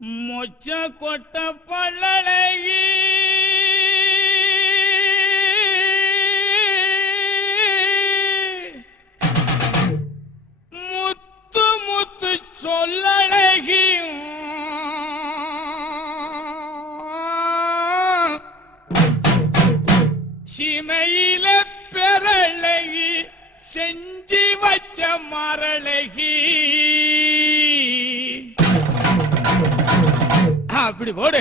மொச்ச கொட்ட பல்லழகி முத்து முத்து சொல்லழகி சிமையில பெறழகி செஞ்சு வச்ச மரழகி அப்படி ஓடு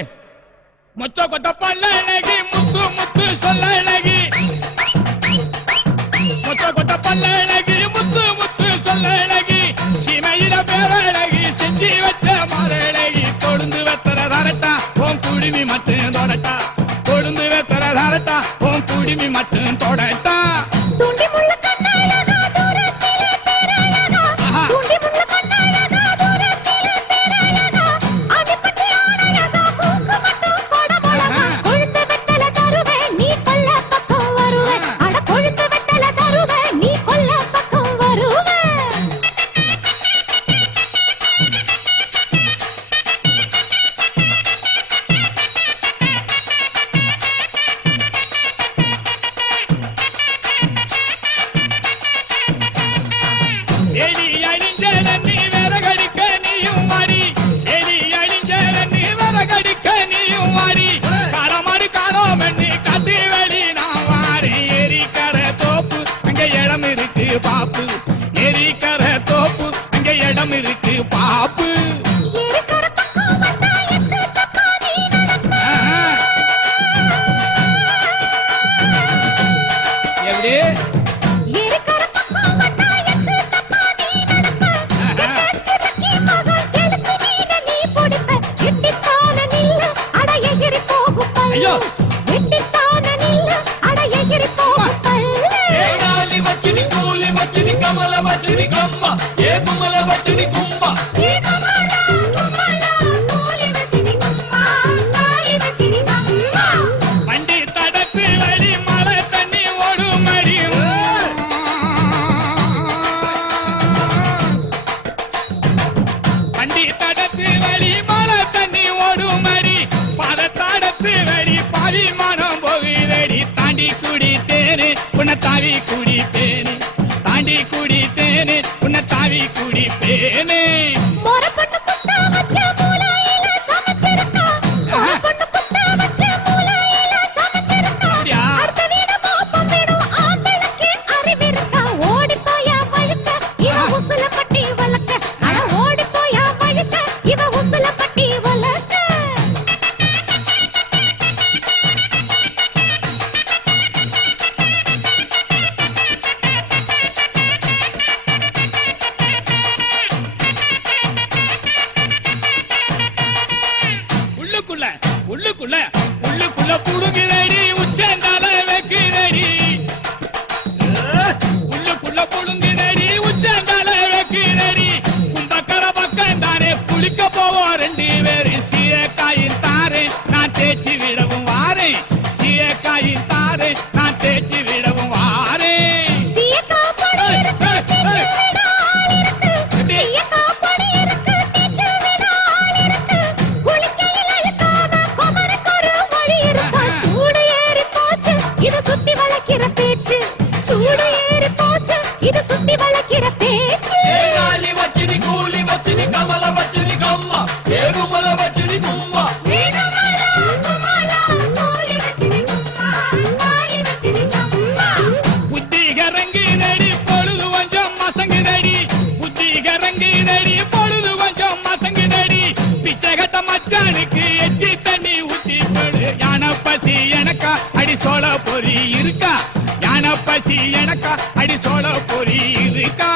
மொச்ச கொட்டப்பல்ல அழகி முத்து முத்து சொல்ல அழகி Come. உள்ளுக்குள்ள உள்ளுக்குள்ள புடுங்கி இருக்கா? ஞான பசி எனக்கா? அடி சோழ பொறி இருக்கா